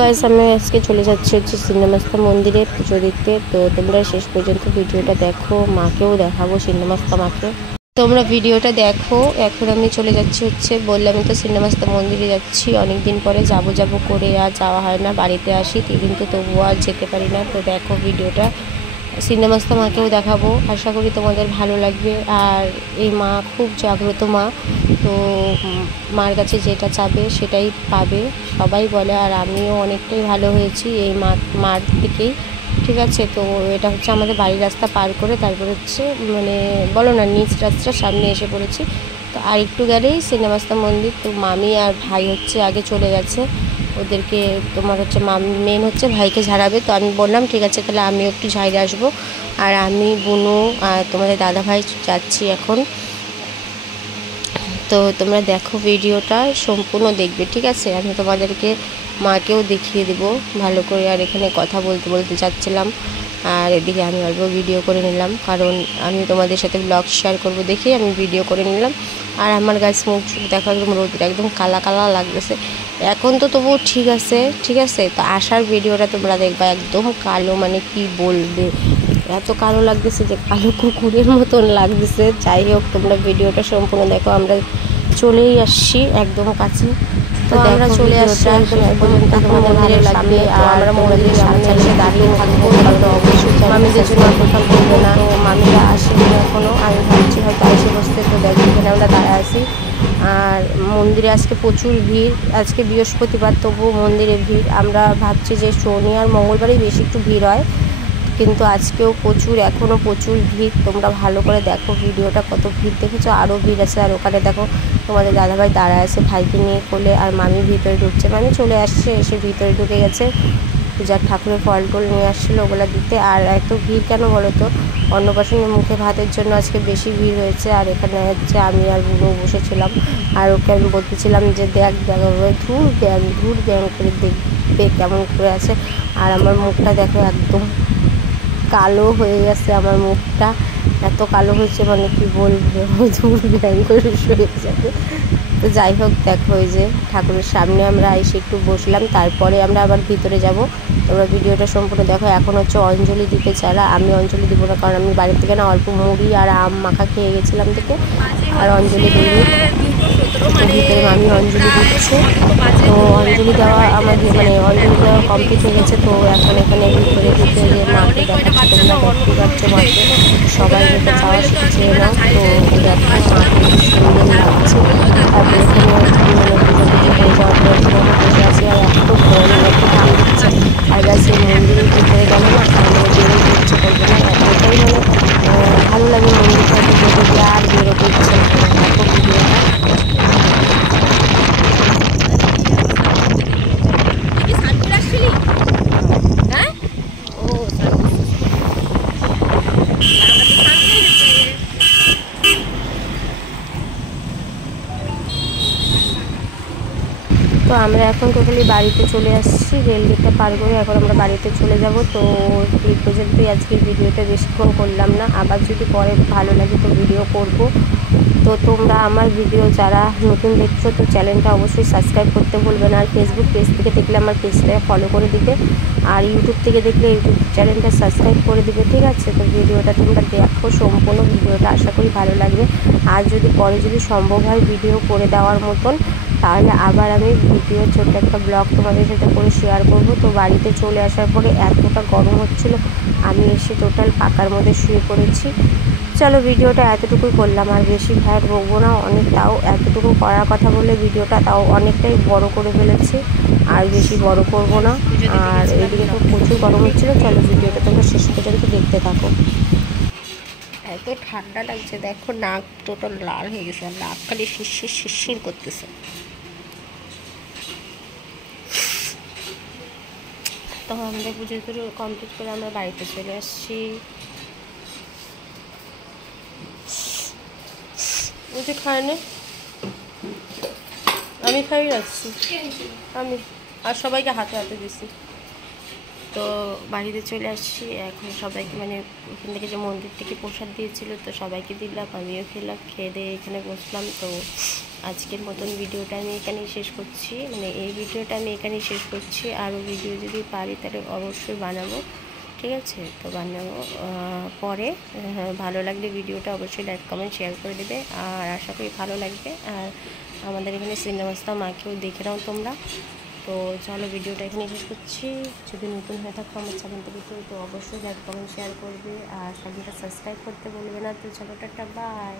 Guys আমি আজকে চলে যাচ্ছি হচ্ছে ছিন্নমস্তা মন্দিরে পুজো দিতে। তো তোমরা শেষ পর্যন্ত ভিডিওটা দেখো, মাকেও দেখাবো ছিন্নমস্তা মাকে, তোমরা ভিডিওটা দেখো। এখন আমি চলে যাচ্ছি হচ্ছে, বললাম তো ছিন্নমস্তা মন্দিরে যাচ্ছি, অনেক দিন পরে যাব করে আর যাওয়া হয় না, বাড়িতে আসি কিন্তু তবুও আর যেতে পারি না। তো দেখো ভিডিওটা, ছিন্নমস্তা মাকেও দেখাবো, আশা করি তোমাদের ভালো লাগবে। আর এই মা খুব জাগ্রত মা, তো মার কাছে যেটা চাবে সেটাই পাবে সবাই বলে, আর আমিও অনেকটাই ভালো হয়েছি এই মার থেকেই। ঠিক আছে, তো এটা হচ্ছে আমাদের বাড়ির রাস্তা পার করে তারপর হচ্ছে মানে বলো না নিচ রাস্তার সামনে এসে পড়েছি। তো আর একটু গেলেই ছিন্নমস্তা মন্দির। তো মামি আর ভাই হচ্ছে আগে চলে গেছে, ওদেরকে তোমার হচ্ছে মেন হচ্ছে ভাইকে ঝাড়াবে। তো আমি বললাম ঠিক আছে তাহলে আমিও একটু ঝাড়ে আসবো। আর আমি বুনু আর তোমাদের দাদা ভাই যাচ্ছি এখন। তো তোমরা দেখো ভিডিওটা সম্পূর্ণ দেখবে, ঠিক আছে। আমি তোমাদেরকে মাকেও দেখিয়ে দেবো ভালো করে। আর এখানে কথা বলতে বলতে যাচ্ছিলাম, আর এদিকে আমি অল্প ভিডিও করে নিলাম, কারণ আমি তোমাদের সাথে ব্লগ শেয়ার করব দেখে আমি ভিডিও করে নিলাম। আর আমার গাছ মুখ চুখ দেখো একদম রোদ একদম কালা কালা লাগতেছে এখন, তো তবুও ঠিক আছে ঠিক আছে। তো আসার ভিডিওটা তোমরা দেখবা একদম কালো, মানে কি বলবে, এত কালো লাগতেছে যে কালো কুকুরের মতন লাগতেছে। যাই হোক তোমরা ভিডিওটা সম্পূর্ণ দেখো। আমরা চলেই আসছি একদম কাছে, তো আমরা চলে আসছি একদম পর্যন্ত তোমাদের ভালো লাগবে। আর আমরা মন্দিরের সামনে এসে দাঁড়িয়ে থাকবো, তো অবশ্যই মামিদের জন্য কোথাও করবো না। তো মামিরা আসেনি এখনও, আমি ভাবছি হয়তো এসে বসতে। তো দেখি এখানে আমরা দাঁড়ায় আছি। আর মন্দিরে আজকে প্রচুর ভিড়, আজকে বৃহস্পতিবার তবুও মন্দিরে ভিড়। আমরা ভাবছি যে শনি আর মঙ্গলবারই বেশি একটু ভিড় হয়, কিন্তু আজকেও প্রচুর, এখনও প্রচুর ভিড়। তোমরা ভালো করে দেখো ভিডিওটা, কত ভিড় দেখেছো, আরও ভিড় আছে। আর ওখানে দেখো তোমাদের দাদাভাই দাঁড়ায় আছে ভাইকে নিয়ে কোলে, আর মামি ভিতরে ঢুকছে, মামি চলে আসছে, এসে ভিতরে ঢুকে গেছে। পূজার ঠাকুরের ফল টল নিয়ে আসছিলো ওগুলো দিতে। আর এত ভিড় কেন বলো তো, অন্নপ্রাশনের মুখে ভাতের জন্য আজকে বেশি ভিড় হয়েছে। আর এখানে হচ্ছে আমি আর বুনো বসেছিলাম, আর ওকে আমি বলতেছিলাম যে দেখ ধূর ব্যাং করে দেখবে কেমন করে আছে। আর আমার মুখটা দেখো একদম কালো হয়ে গেছে, আমার মুখটা এত কালো হয়েছে মানে কি বলবো, ধূর ব্যাং করে শুয়ে যাবে। তো যাই হোক দেখো, ওই যে ঠাকুরের সামনে আমরা এসে একটু বসলাম, তারপরে আমরা আবার ভিতরে যাব। তোমরা ভিডিওটা সম্পূর্ণ দেখো। এখন হচ্ছে অঞ্জলি দিতে চারা, আমি অঞ্জলি দিব না, কারণ আমি বাড়ির থেকে না অল্প মুড়ি আর আম মাখা খেয়ে গেছিলাম থেকে, আর অঞ্জলি দিইনি। তো ভিতরে মামি অঞ্জলি দিচ্ছে। তো অঞ্জলি দেওয়া আমাদের মানে অঞ্জলি দেওয়া কমপ্লিট হয়ে গেছে। তো এখন এখানে ভিতরে ঢুকে যে মাকে দেখাচ্ছে, তোমরা দেখতে পাচ্ছ মাকে, সবাই যেটা চাওয়া সেটা চেয়ে নাও। তো দেখো মাকে খুব সুন্দর লাগছে। তারপরে এখানে মানে পুজো টুজো হয়ে যাওয়ার পর এখানে আমরা বসে আছি, আর এত গরম এত ঘাম দিচ্ছে। আর গাছ এই মন্দিরের ভিতরে গেলে না মানে বেরোতে ইচ্ছে করবে না, এতটাই মানে ভালো লাগে মন্দিরটা ভিতরে ঢুকলে, আর বেরোতে ইচ্ছে করে না। দেখো ভিডিওটা। তো আমরা এখন টোটালি বাড়িতে চলে আসছি, রেলগেটটা পার করে এখন আমরা বাড়িতে চলে যাব। তো এই পর্যন্তই আজকের ভিডিওটা, বেশিক্ষণ করলাম না, আবার যদি পরে ভালো লাগে তো ভিডিও করব। তো তোমরা আমার ভিডিও যারা নতুন দেখছো তো চ্যানেলটা অবশ্যই সাবস্ক্রাইব করতে ভুলবে না। আর ফেসবুক পেজ থেকে দেখলে আমার পেজটা ফলো করে দিবে, আর ইউটিউব থেকে দেখলে ইউটিউব চ্যানেলটা সাবস্ক্রাইব করে দিবে, ঠিক আছে। তো ভিডিওটা তোমরা দেখো সম্পূর্ণ ভিডিওটা, আশা করি ভালো লাগবে। আর যদি পরে যদি সম্ভব হয় ভিডিও করে দেওয়ার মতন, তাহলে আবার আমি ভিডিও ছোট্ট একটা ব্লগ তোমাদের সাথে করে শেয়ার করব। তো বাড়িতে চলে আসার পরে এতটা গরম হচ্ছিলো, আমি এসে টোটাল পাকার মধ্যে শুয়ে পড়েছি। চলো ভিডিওটা এতটুকুই করলাম, আর বেশি ভ্যাট বকবো না, অনেক তাও এতটুকু করার কথা বলে ভিডিওটা তাও অনেকটাই বড় করে ফেলেছি, আর বেশি বড় করব না। আর এদিকে তো প্রচুর গরম হচ্ছিলো। চলো ভিডিওটা তোমরা শেষ পর্যন্ত দেখতে থাকো। এত ঠান্ডা লাগছে দেখো, নাক টোটাল লাল হয়ে গেছে, আর নাক খালি শিরশির শিরশির করতেছে। তো আমাদের পুজো টুজো কমপ্লিট করে আমরা বাড়িতে চলে আসছি। বুঝে খায় না, আমি খাই রাখছি, আমি আর সবাইকে হাতে হাতে দিছি। তো বাড়িতে চলে আসছি এখন। সবাইকে মানে ওখান থেকে যে মন্দির থেকে প্রসাদ দিয়েছিল তো সবাইকে দিলাম, আমিও খেলাম, খেয়ে দিয়ে এখানে বসলাম। তো আজকের মতন ভিডিওটা আমি এখানেই শেষ করছি, মানে এই ভিডিওটা আমি এখানেই শেষ করছি। আরও ভিডিও যদি পারি তাহলে অবশ্যই বানাবো, ঠিক আছে? তো বানাবো পরে। ভালো লাগলে ভিডিওটা অবশ্যই লাইক কমেন্ট শেয়ার করে দেবে, আর আশা করি ভালো লাগবে। আর আমাদের এখানে সিনেমাসটা মাকেও দেখে নাও তোমরা। তো চলো ভিডিওটা এখানে শেষ করছি। যদি নতুন হয়ে থাকো আমার চ্যানেলটা দেখে তো অবশ্যই লাইক কমেন্ট শেয়ার করবে, আর চ্যানেলটা সাবস্ক্রাইব করতে বলবে না। তো চলো টাটা, বাই।